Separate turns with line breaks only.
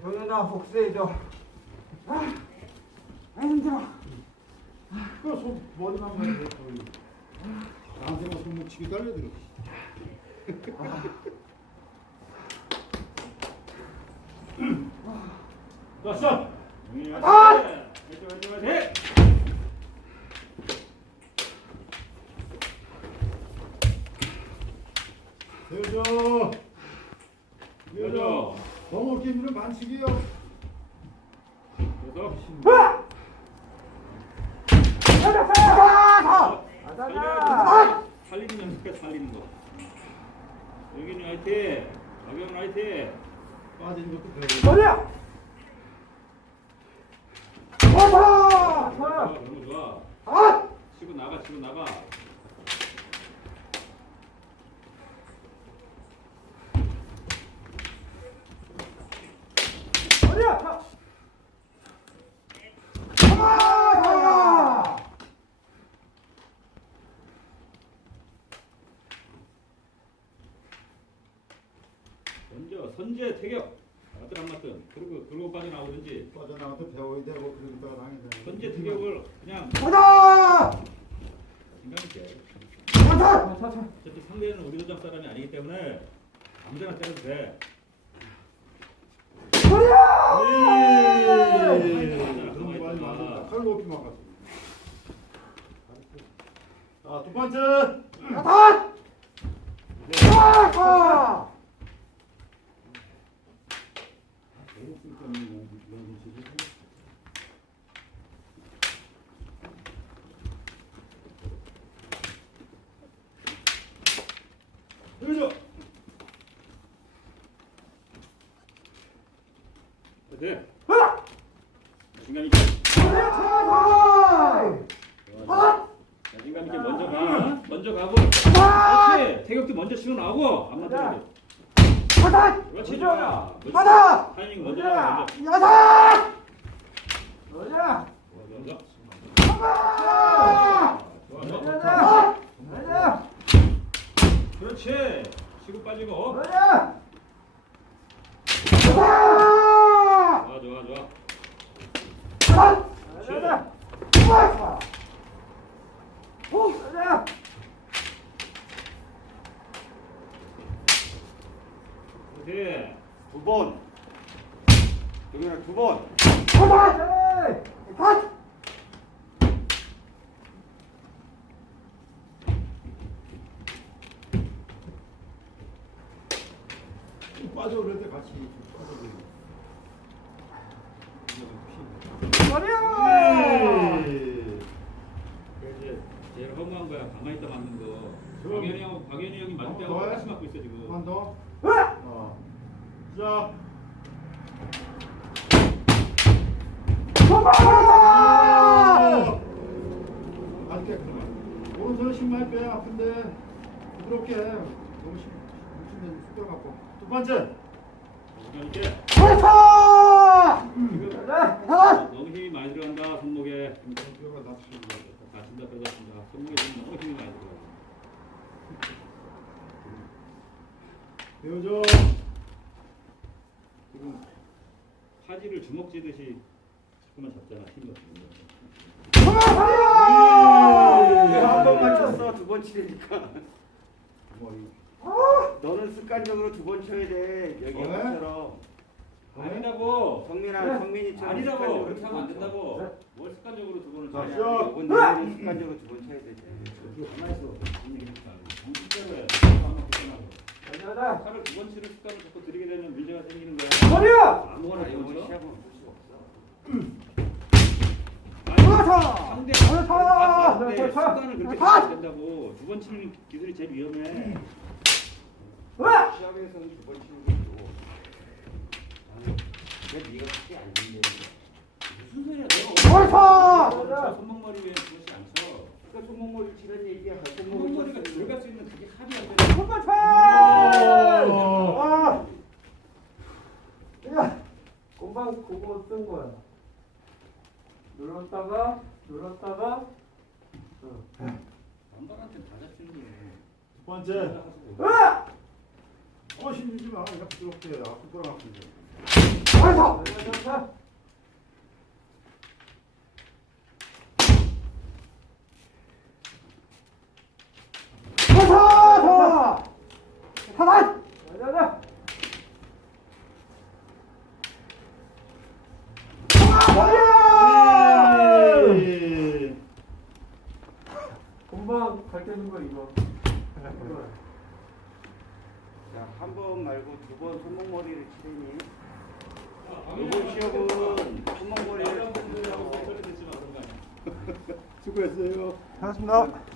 동현아 복수해줘. 아 힘들어.
그손 머리만 만져 거의. 나한테만 손목치기 달려들어.
왔어.
아!
대여져.
여자.
너무 게임은 만식이요.
그래서 살리는 연습해 살리는 거. 여기는 화이팅. 박영 화이팅.
빠지는 것도 배워.
어디야?
너무 좋아.
아!
치고 나가 치고 나가.
어디야? 아!
먼저 선제 태격. 맞든 안 맞든 그리고 빠져나오든지.
빠져나가도 배워야 되고 그러니까 당연히.
선제 태격을 그냥
가자!
인간있게.
가자!
어차피 상대는 우리 도장 사람이 아니기 때문에 아무데나 때려도 돼.
그런 거 많이 맞아. 칼 높이 막았어. 자, 두 번째.
가자! 아!
여기서.
돼.
아!
자신감 있게. 자신감 있게 먼저 가. 먼저 가고. 그렇지. 태격도 먼저 치고 나오고 안 맞더라도.
가자!
그렇지.
가자!
좋아.
가자!
타이밍 먼저 가. 먼저.
가자! 어디야?
좋아.
가자! 가자!
그렇지. 치고 빠지고.
가자!
좋아 좋아 좋아.
가자! 가자! 가자!
그렇지.
두 번. 동현아 두 번.
가자! 가자!
빠져 그럴 때 같이 빠져버려.
머리야!
이제 제일 허무한 거야. 가만히 있다 맞는 거.
그럼.
박연이 형이 맞을 때하고
더 해?
똑같이 맞고 있어 지금.
한번 더.
으악!
시작. 아직 그러면 오른손 신발 빼 아픈데 부드럽게 너무 힘쓰면 숙여 갖고 두 번째.
자신감 있게.
가자!
지금
가자!
너무 힘이 많이 들어간다 손목에.
뼈가 다치는 거 같아.
다친다 빼다친다. 손목에 지금 너무 힘이 많이 들어가.
배워줘.
지금 파지를 주먹 쥐듯이 조금만 잡잖아. 힘이 없으면.
한 번 맞췄어. 두 번 치니까.
머리.
너는 습관적으로 두 번 쳐야 돼. 여기
왜?
형처럼.
아니라고.
성민이처럼.
아니라고.
습관적으로
그렇게 하면 안
두 번 쳐.
된다고. 뭘 습관적으로 두 번을
자,
쳐야
시작.
이번 내년에 습관적으로 두 번 쳐야 돼.
가만히 있어. 정신대로 해.
가자!
칼을 두 번 치는 습관을 자꾸 들이게 되면 문제가 생기는 거야.
머리야!
아무거나 두 번 쳐.
시합은 볼 수 없어.
그렇다!
상대
그렇다!
상대
그렇다!
습관을 그렇게
그렇다!
들이면 된다고. 두 번 치는 기술이 제일 위험해.
으악!
시합에서는 두 번 치는 게 좋고. 왜 네가 크게 안 된다는
무슨 소리야? 내가
그렇다!
손목머리 위에 그것이 안 쳐.
그러니까 손목머리 치는 얘기야.
손목머리가 들어갈 수 있는 그게 합이 안 돼.
한번 쳐! 아! 야! 금방 그거 쓴 거야. 눌렀다가
남방한테 다 잡히는 거야.
두 번째.
으악!
힘주지 마. 그냥 부드럽게 앞으로 돌아가면 돼.
가자!
하나.
가자.
예.
금방 갈때는 거 이거.
자, 한 번 말고 두 번 손목머리를 치더니 이번 시험은 손목머리를
대지 마 그런 거 아니야.
수고했어요.
반갑습니다.